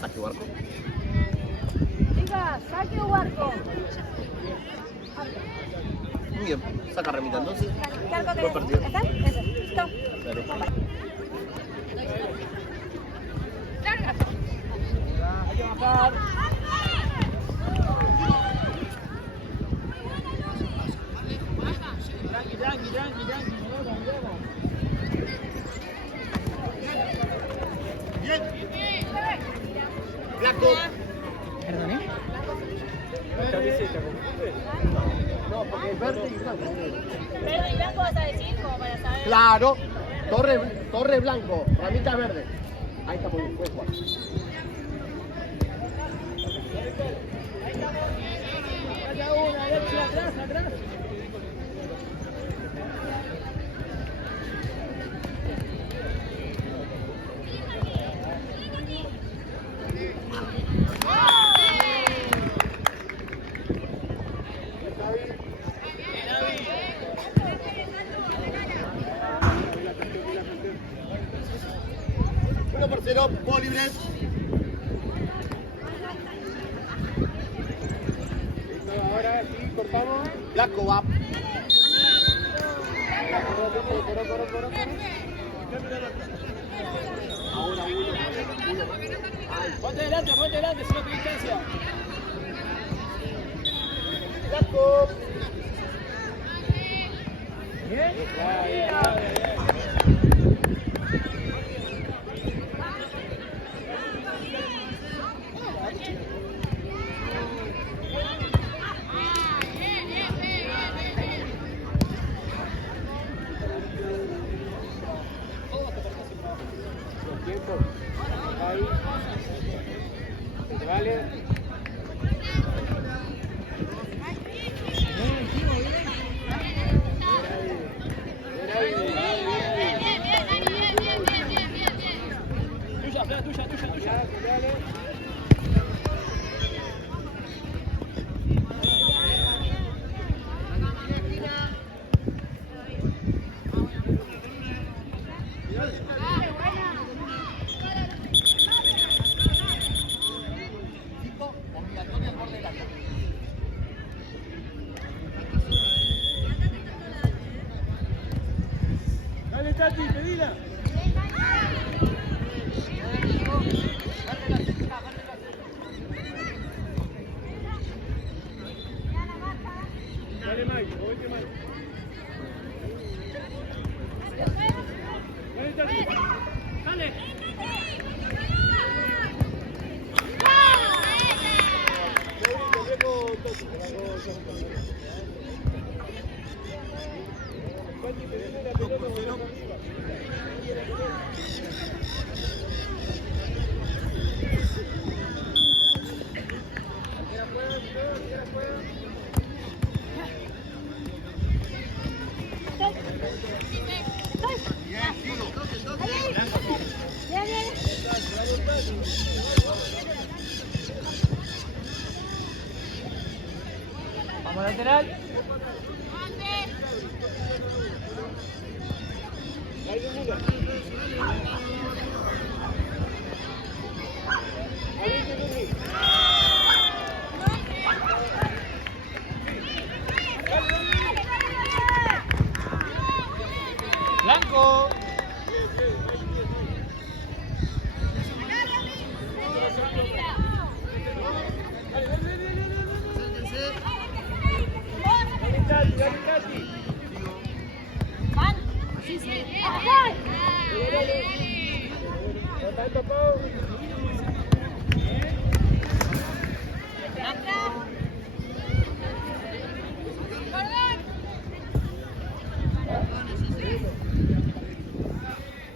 Saque barco. Diga, saque o barco. Muy bien, saca remita entonces. ¿Qué arco Buen querés? partido. ¿Está? Ese. Listo. Dale. Hay que bajar. Tranqui. Bien. Blanco. Perdone. Camiseta, No, porque es verde y blanco. Verde y blanco vas a decir, como para saber. Claro. Torre blanco, ramita verde. Ahí está muy bien, puedes jugar. Vaya una, Alexia, atrás. Uno por cero, juego libre. Ahora sí, cortamos. Blanco va. Corro. Ahora uno. Ponte delante, si no te distancia. Blanco. Bien. Tiempo. Ahí. Vale. Tuya. Obligatorio al borde del área. Dale, Tati, pedila. Dale, Mike, movete, Mike. Dale, Tati. Dale. Bien. Vamos lateral. Blanco. Dale, Tati. Van. Sí. ¡Ay! No tanto, Pau.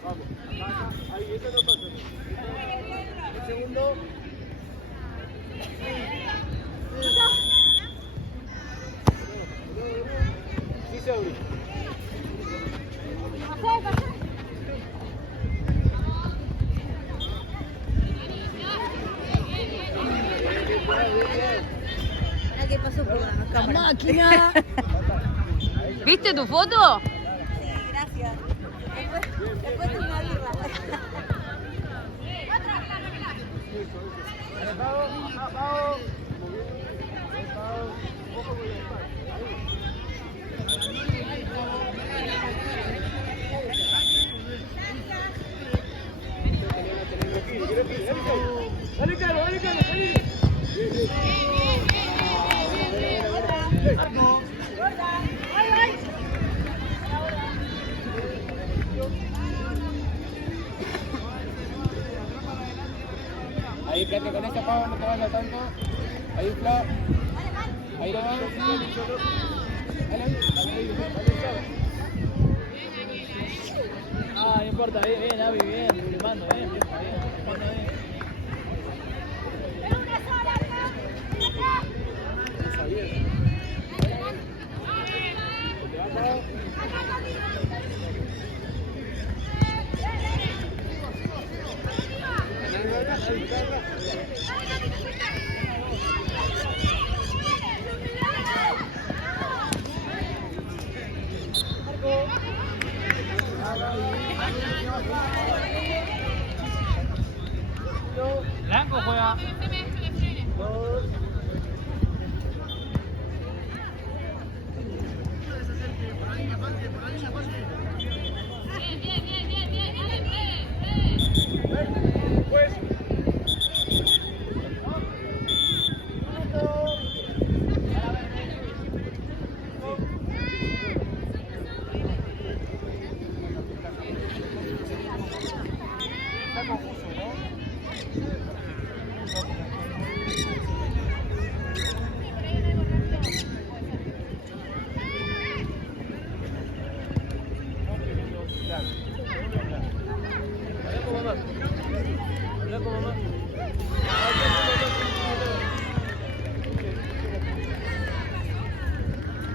Vamos. Ahí, esto no pasa. Un segundo. Sí, se abre. ¿Qué pasó por la cámara? ¡Máquina! ¿Viste tu foto? Sí, gracias. Después una birra. Dale, Carlos, dale, Carlos, dale. Ahí, quédate con esa pava, no te vayas tanto. Ahí, Fla. Ahí lo vamos. Ah, no importa, bien, bien, Avi, bien, le mando, bien, bien, bien. Blanco juega.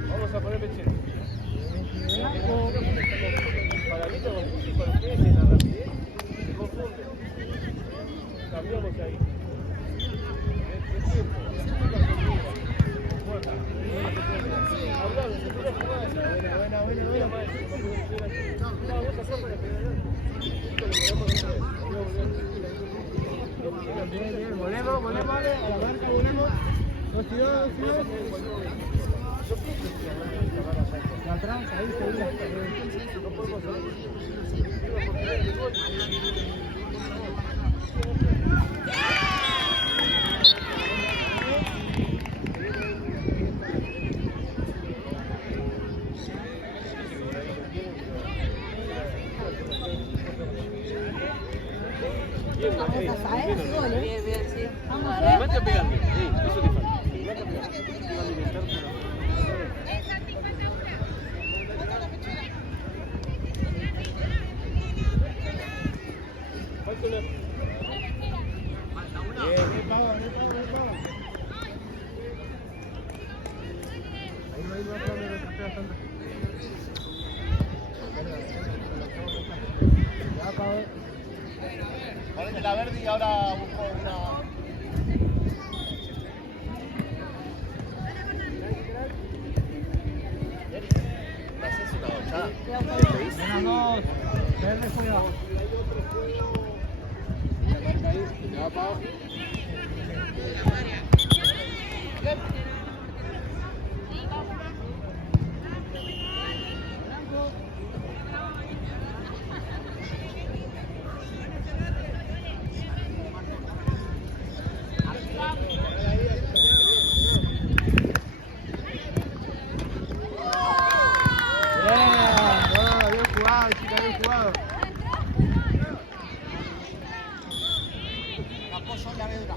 Vamos a poner pechero. Pagadito con música, con ustedes en la rapidez, se confunde. Cambiamos ahí. Volemos, volemos, a la marca, volemos. La tranza, ahí se no podemos Bien, bien, sí. Vete pegando, sí, eso te falta. Vete pegando. Te va a alimentar por la... Bien, bien, pavo, bien, pavo, bien, pavo. Ahí no hay más plano de retroceder tanto. Ya, pavo. Ponete la verde y ahora busco una... No sé si una bochada. Vamos, verde, cuidado. Ya, pavo. Bien jugado, chica, bien jugado. Apoyo la vedra.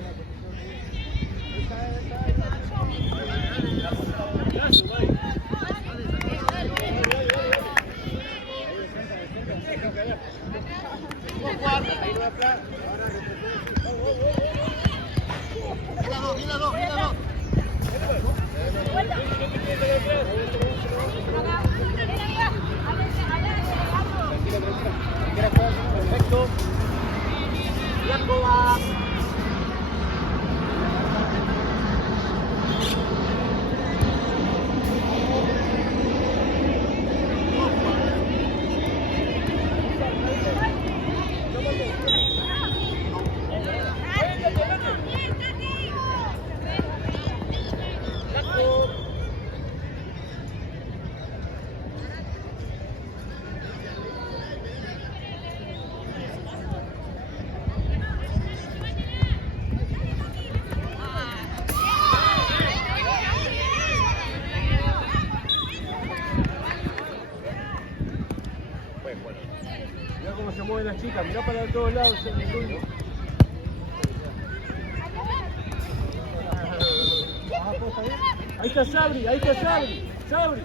Perfecto. Blanco va. las chicas, mirá para todos lados. Ahí está Sabri, ahí está Sabri. Sabri.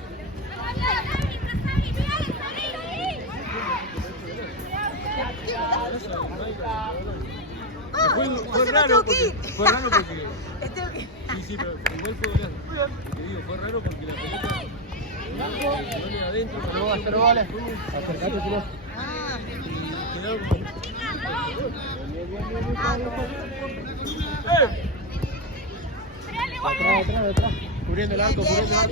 Fue raro porque... Sí, pero igual fue golazo. Te digo, fue raro porque la pelota... Pone adentro, No va a hacer goles. Acercate, si no. quedó como... Atrás. Cubriendo el arco siempre. Hasta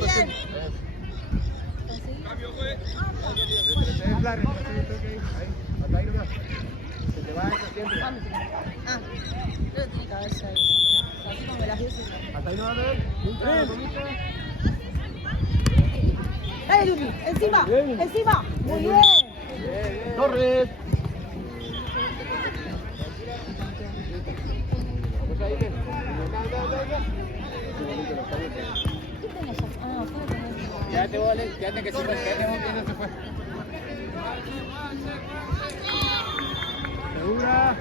ahí nomás. Se te va eso siempre. No tiene cabeza ahí. Así como las dioses. Hasta ahí nomás, ¿ves? ¡Dale, Luli! ¡Encima! ¡Encima! ¡Muy bien! Torres. Quédate, vale, quédate que se fue, quédate que no se fue. Segura.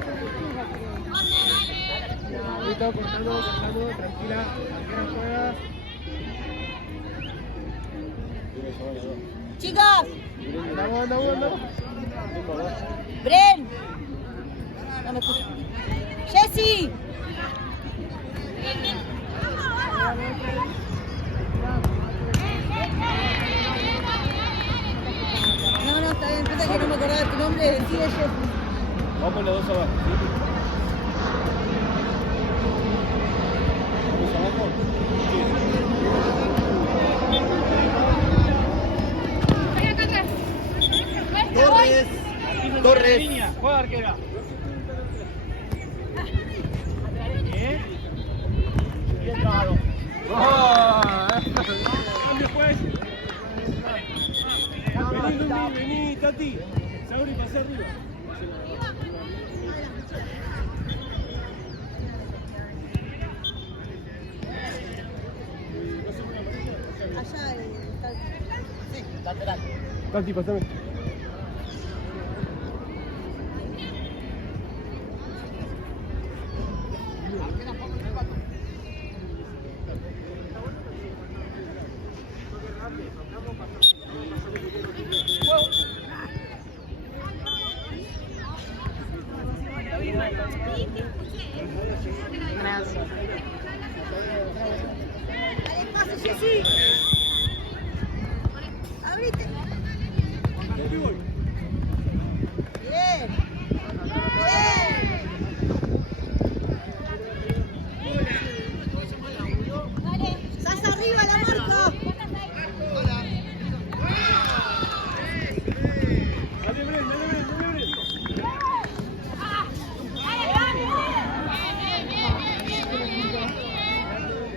Cortando, tranquila, tranquila, juega. ¡Chicas! Andamos. ¡Bren! No me escucho. ¡Jessy! No, está bien, pensé que no me acordaba de tu nombre, decía Jessy. Vamos con los dos abajo. ¿Dos abajo? Torres. Juega arquera. Bien trabado. Cambio, pues. Vení, Tati. Sabri, pasé arriba. Allá el... Lateral. Tati, pasame. Gracias. ¡Dale espacio, Jessy! ¡Abrite! Bien. Bien. ¡Estás arriba, la marca! Dale, Bren.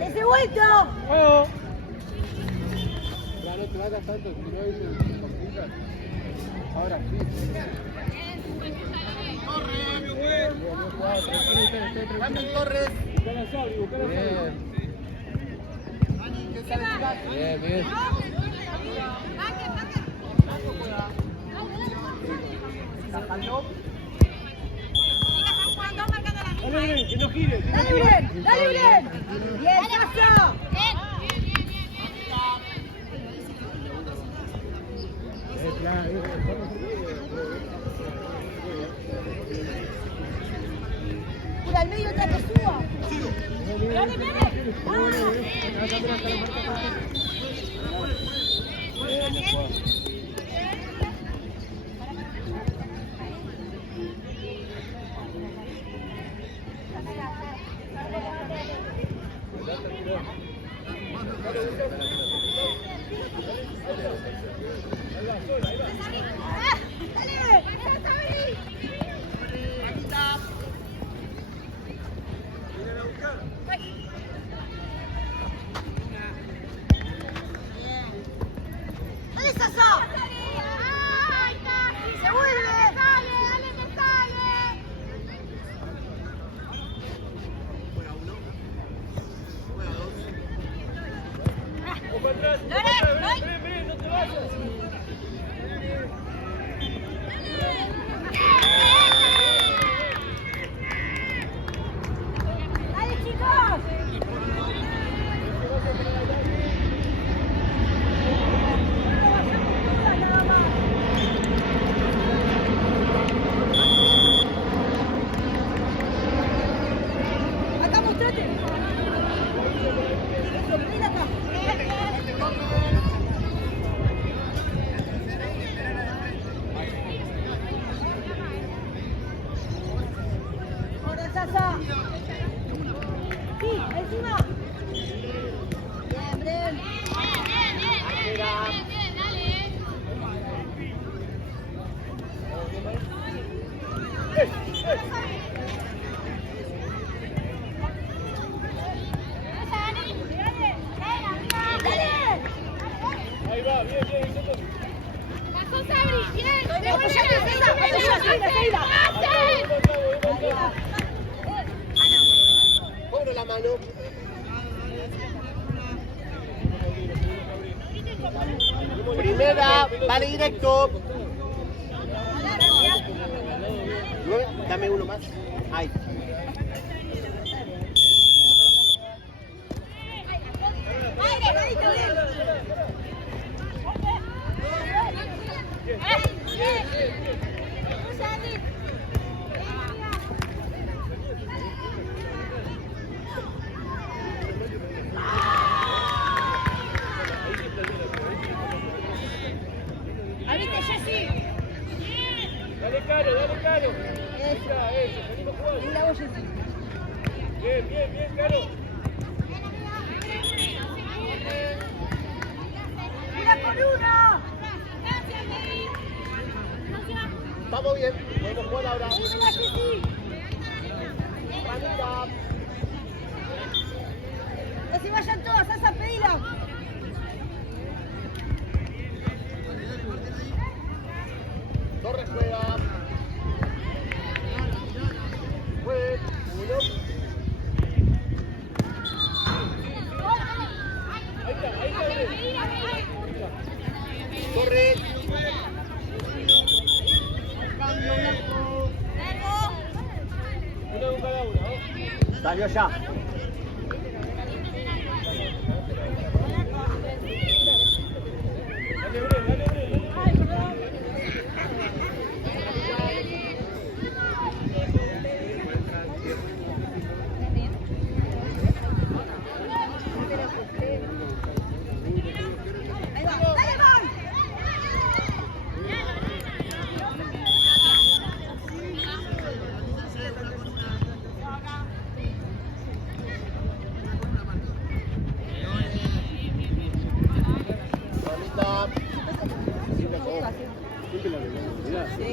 ¡Ese vuelto! ¡Juego! Ya no te vayas tanto, si no dices cortitas. Ahora sí. Cambio Torres. Buscar a Sabri, buscar a Sabri. Bien. Dale, Bren, que no gire. ¡Dale, Bren! ¡Dale, Bren! ¡Bien, Sasso! Mira, al medio otra que suba. ¡Dale, ¡Dale, Sasso! ¡Se vuelve! ¡Dale, te sale! Ojo atrás. Bren, no te vayas. Ahora, Sasa. Sí, encima. Bien, Bren. Ahí va, bien, bien. Pobre la mano. Primera, vale directo. Dame uno más. Ahí. Dale caro, dale caro. Eso, venimos jugando. Bien, bien, bien, caro. ¡Mira con uno! Vamos bien. Podemos jugar ahora. ¡Mira, Jessy! Ramita. ¡Que se vayan todas! ¡Sasa, pedila! Torres juega. Fue. Uno. Ahí está, bien. Torres. Una con cada una, ¿no? Salió ya. Dale, Bren, dale, Bren. ¡Ahí va! ¡Dale, Van! Ramita. Sí, mejor. Sí.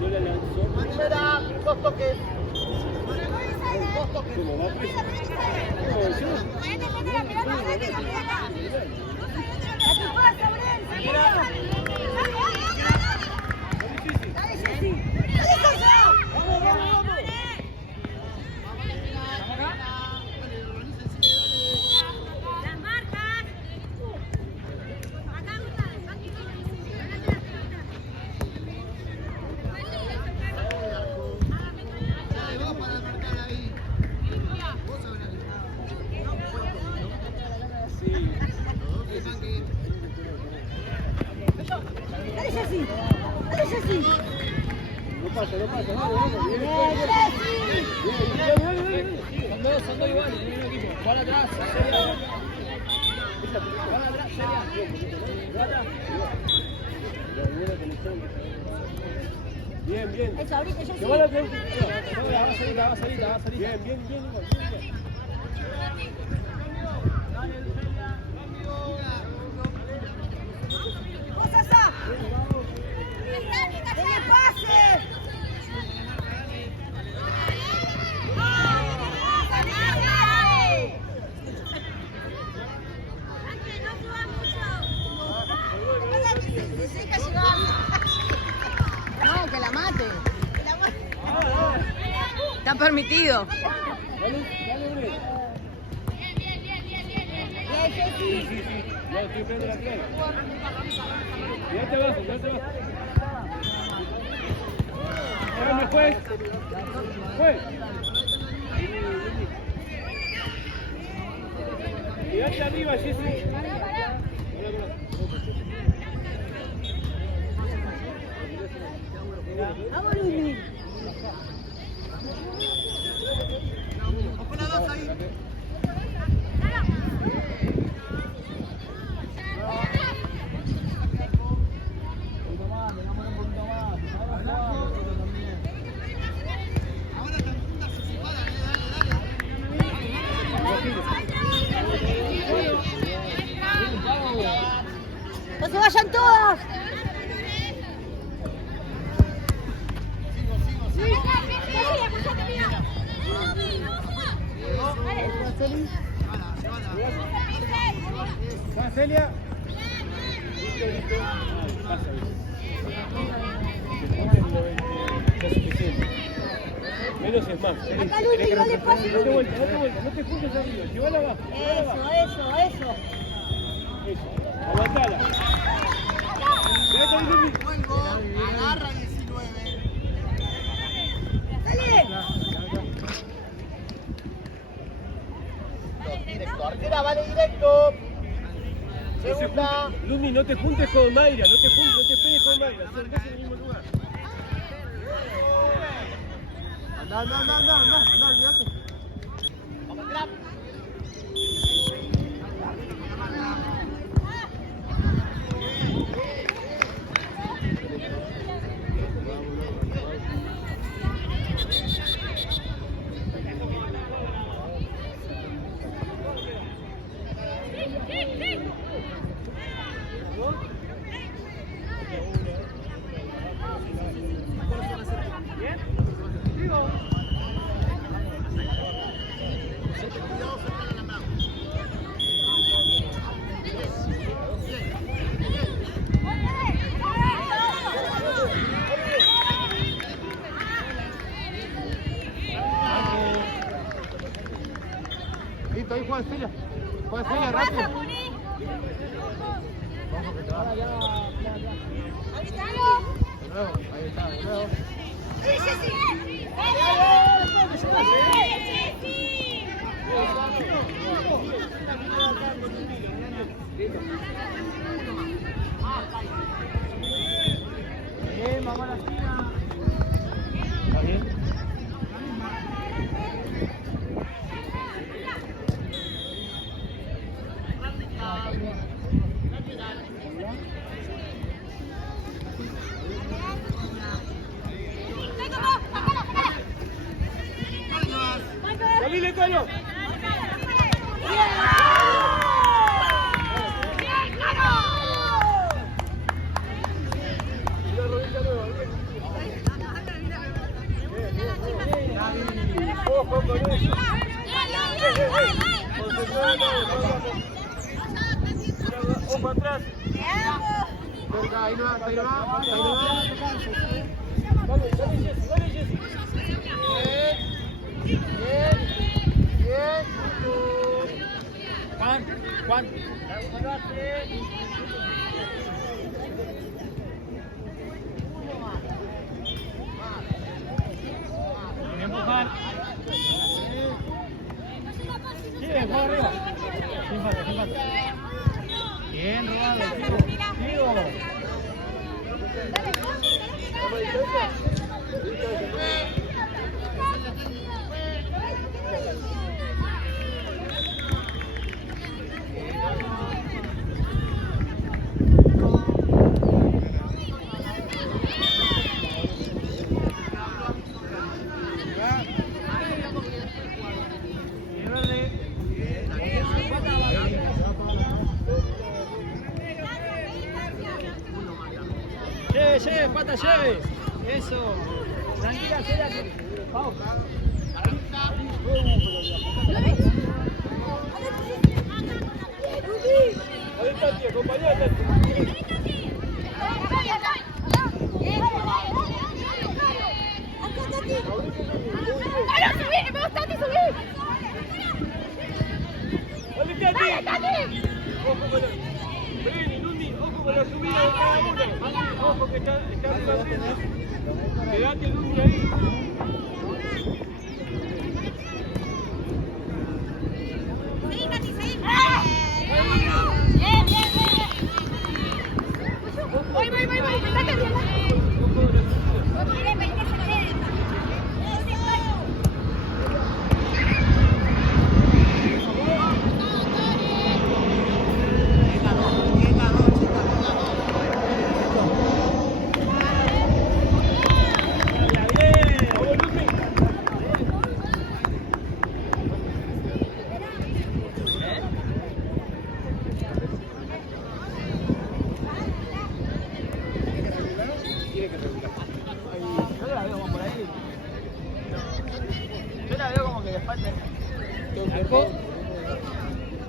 No la lanzó. Primera, dos toques. Dos toques. ¿Cómo va? ¡Dale, Jessy! ¡Dale, Sasa! ¡Dale, Jessy! ¡Dale, Jessy! No pasa, vamos. Bien, ¡Bien, Jessy! Son dos iguales, en el mismo equipo. Van atrás, Van atrás, Bien, bien. Eso, abrite, Jessy. Va a salir. Bien, bien, bien. ¡Vos, Sasa! ¡Dale pase! No, que la mate. Está permitido. Dale, Bren. Bien, Jessy. No, estoy esperando la clave. Quédate abajo, quédate abajo. Ahora juez. Juez. Quédate arriba, Jessy. Vamos, Luis. ¡No se vayan todas! ¿Va, Celia? Es suficiente. Menos es más. Acá, Luis, dale espacio. Date vuelta, no te juntes arriba. Llévala abajo. Eso. Eso. Aguantala. Quédate ahí, Luis. Agarra 19. ¡Dale! Directo, arquera, vale directo. Segunda. Lumi, no te juntes con Mayra, no te pegues con Mayra, son dos en el mismo lugar. Anda, olvídate. Vamos, grab. Listo, ahí juega Celia. Juega Celia, rápido. Vamos que te va. De nuevo, ahí está, de nuevo. Bien, vamos a la esquina. ¿Está bien? ¡Salile, Toño! Ojo con eso. Ojo atrás. Cerca, ahí no va, ahí no va, ahí no va. Dale, Jessy. Bien. Juan. Voy a empujar. Bien, juega arriba. Sin falta. Bien, robado, tío. Lleve, pata, lleve. Eso. Tranquila, Celia. Vamos. Ahí está, tío, acompañate. ¡Dale, Tati! ¡Ojo, bueno! subida de cada uno. Ojo que está arriba de uno. Quedate Lucy ahí.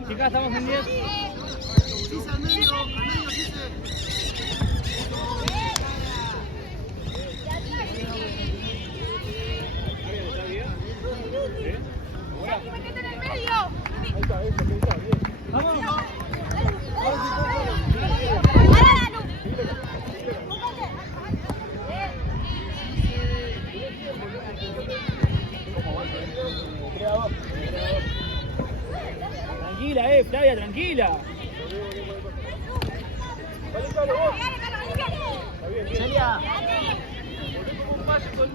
Chicas, estamos en 10. Tranquila, Flavia, tranquila. Celia. Un pase con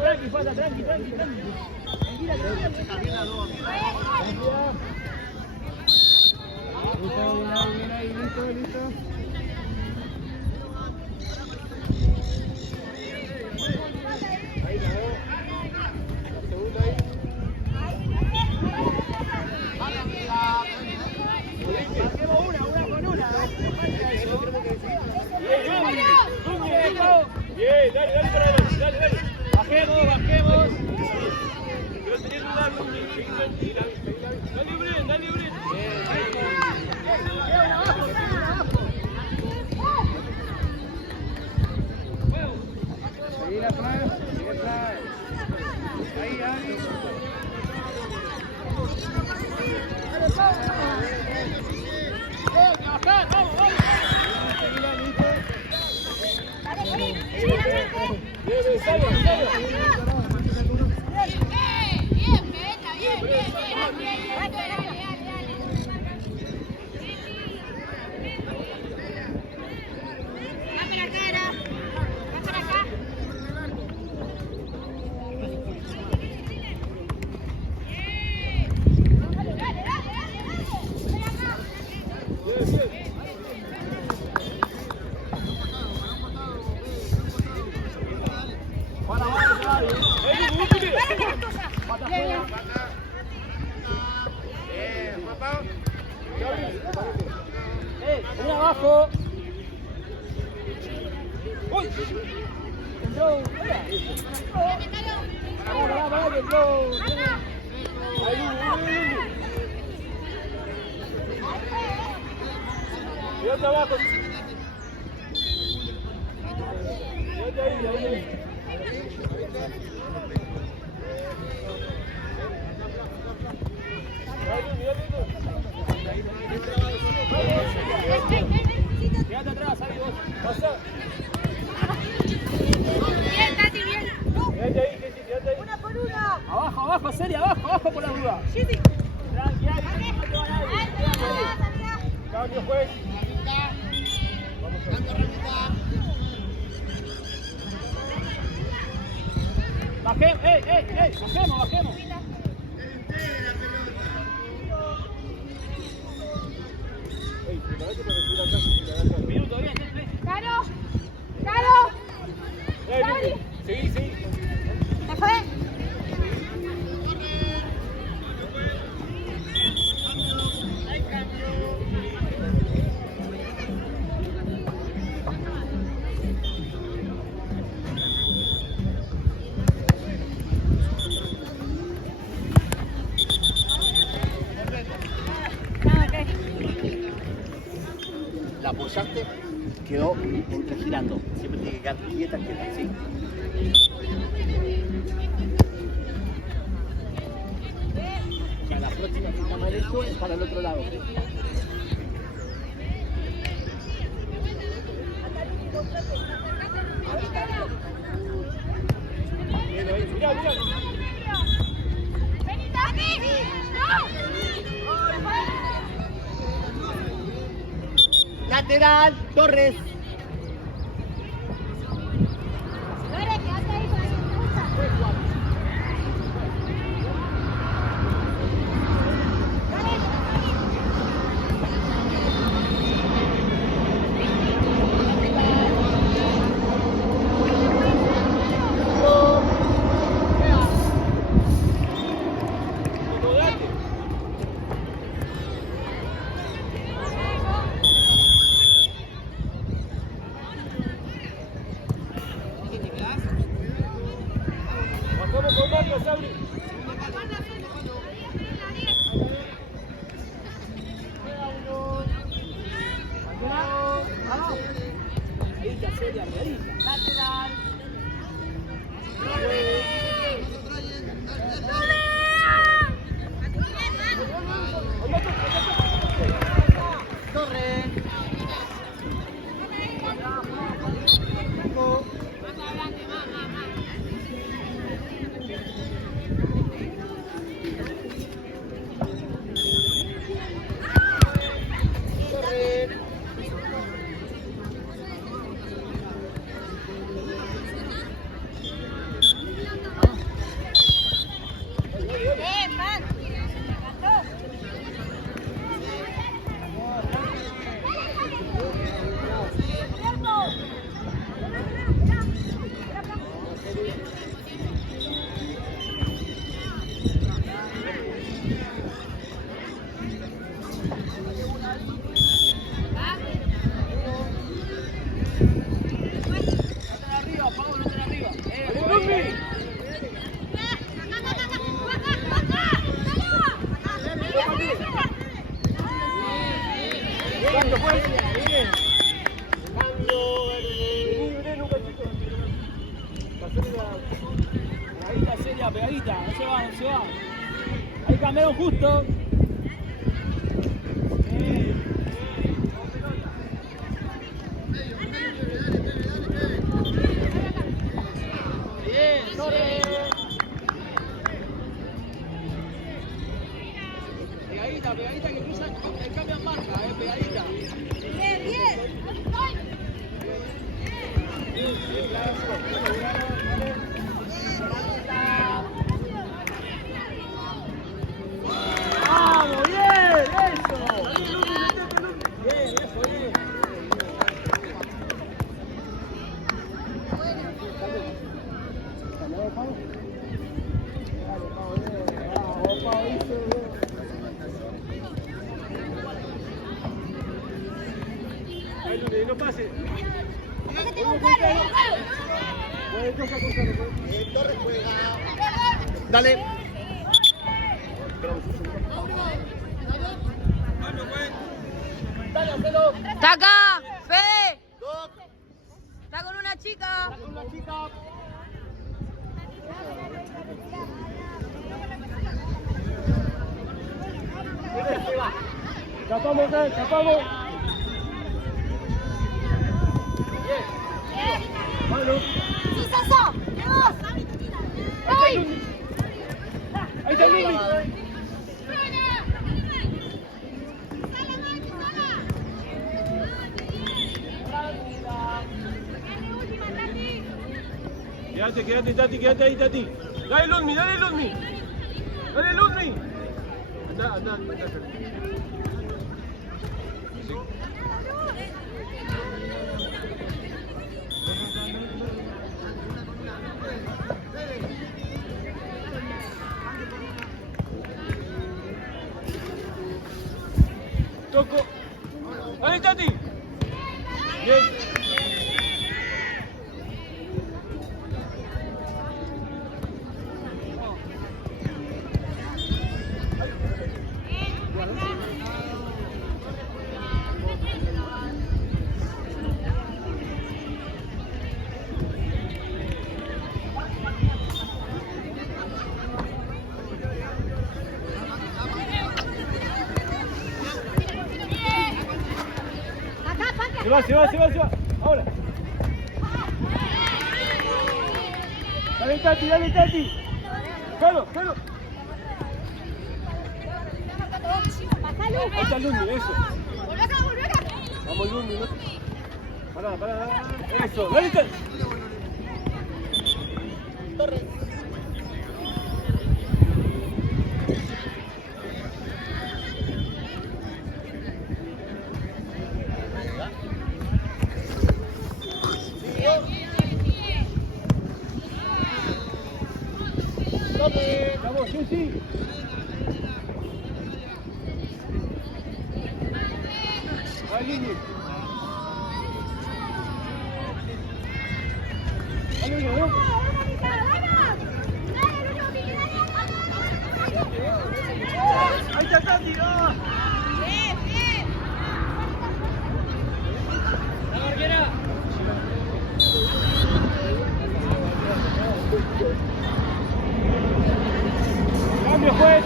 Tranqui, falta, tranqui. Tranquila. Listo. Ahí la segunda ahí. Marquemos una con una. Bien, dale para adelante, dale. Bajemos. Pero tenés un largo. Dale, Bren. Seguí la Flavia. Ahí. Una abajo. ¡Uy! Entró. Pará, que entró. Quédate abajo. Quédate ahí. Quédate atrás, ahí vos. Pasa. Bien, Tati, bien. Quédate ahí. Una por una. Abajo, Celia, abajo por la duda. Jessy. Tranqui, no te va nadie. Cambio, juez. Bajemos. Minuto, bien. Caro. Seguí. ¿Se fue? la apoyaste, quedó entre girando. Siempre tiene que quedar quieta, ¿sí? Ya la próxima que está mal hecho es para el otro lado. Bien ahí, mirá, mirá. Lateral, Torres. Bajamos con Marcos, Sabri. Pegadita, seria, pegadita. No se va, no se va. Ahí cambiaron justo. Bien, Torres. Pegadita, pegadita que cruzan, cambian marca, pegadita. Bien, bien. ¡Vamos! ¡Bien! ¡Eso! Bien, eso, bien. Ahí, Lunes, no pase. Torres juega. Dale. Dale, hacelo. ¡Está acá! ¡Fede! Dos. ¡Está con una chica! Una chica. Tapamos, tapamos. Mano. ¡Sí, Sasso! ¡Vamos! Ahí está Luli. Quédate, Tati, quédate ahí, Tati. Dale, Ludmi, dale, Ludmi. Dale, Ludmi. Anda. Sí. Toco. Dale, Tati. Bien. Se va. Ahora. Dale, Tati. Claro. Ahí está Lumi, eso. Vamos, Lumi. Pará. Eso, dale, Tati. Torres. Vamos, sí. Ahí, Lumi. Ahí está Tati, no. Cambio, juez.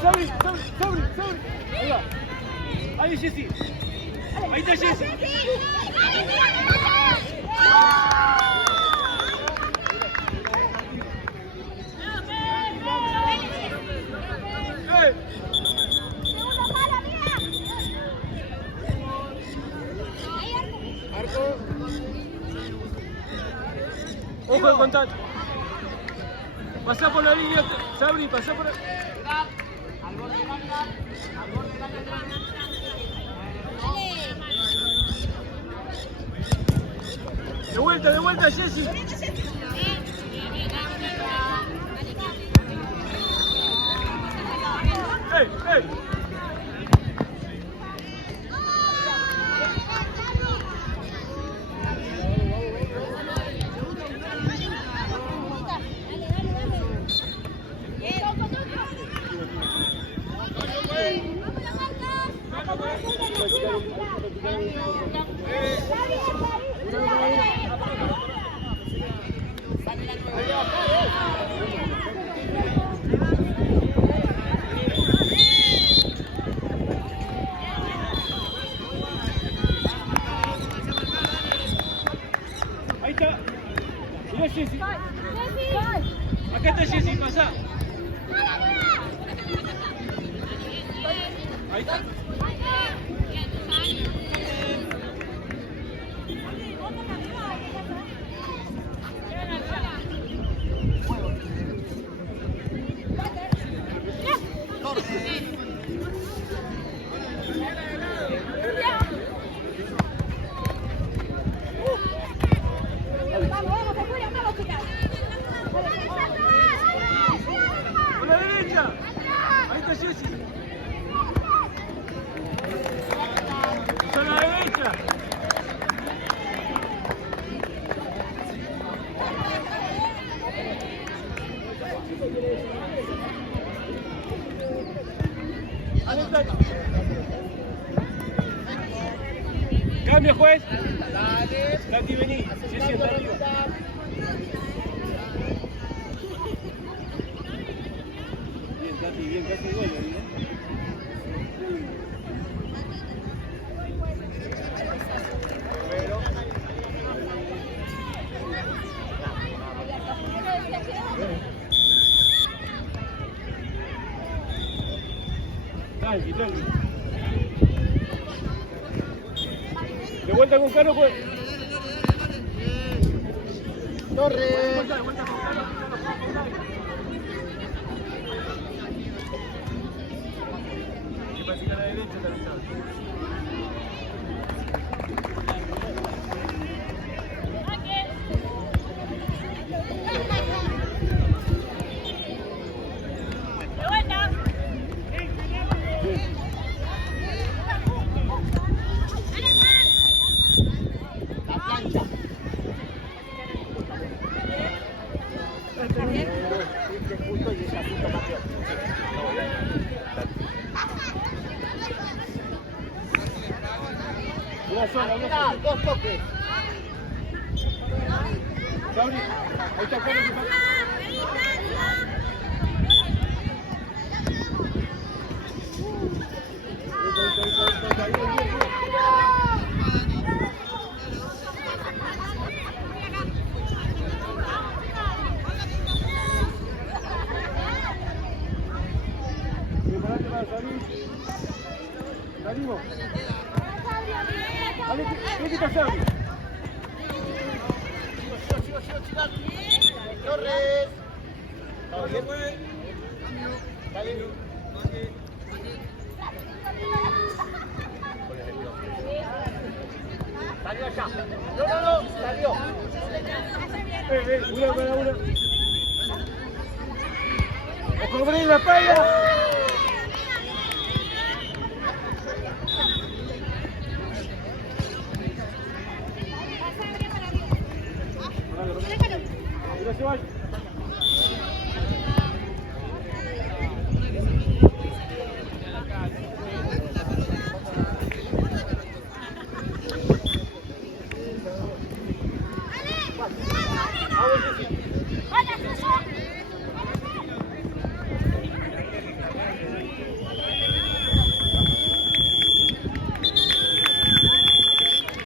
Sabri. Ahí va. Ahí, Jessy. Ahí está Jessy. Ojo el contacto. Pasá por la línea, Sabri, pasá por la... De vuelta, Jessy. ¡Ey! Ahí está. Mirá, Jessy. Acá está Jessy, pasá. Ahí está. Por la derecha. Ahí está Jessy. A la derecha. Cambio, juez. Tati, vení. Se sienta arriba. Bien, casi gol, Pero... Tranqui. De vuelta con Caro, pues. Torres. De vuelta con Caro. Parece que a la derecha también sabe. Mira, dos toques. Sabri, ahí está Carlos. Preparate para salir. Salimos. Dale, tiene que estar Sabri. Torres. Está bien. Dale. Salió allá. No, salió. Una para una. ¡Ojo, Brin, la espalda! Gracias,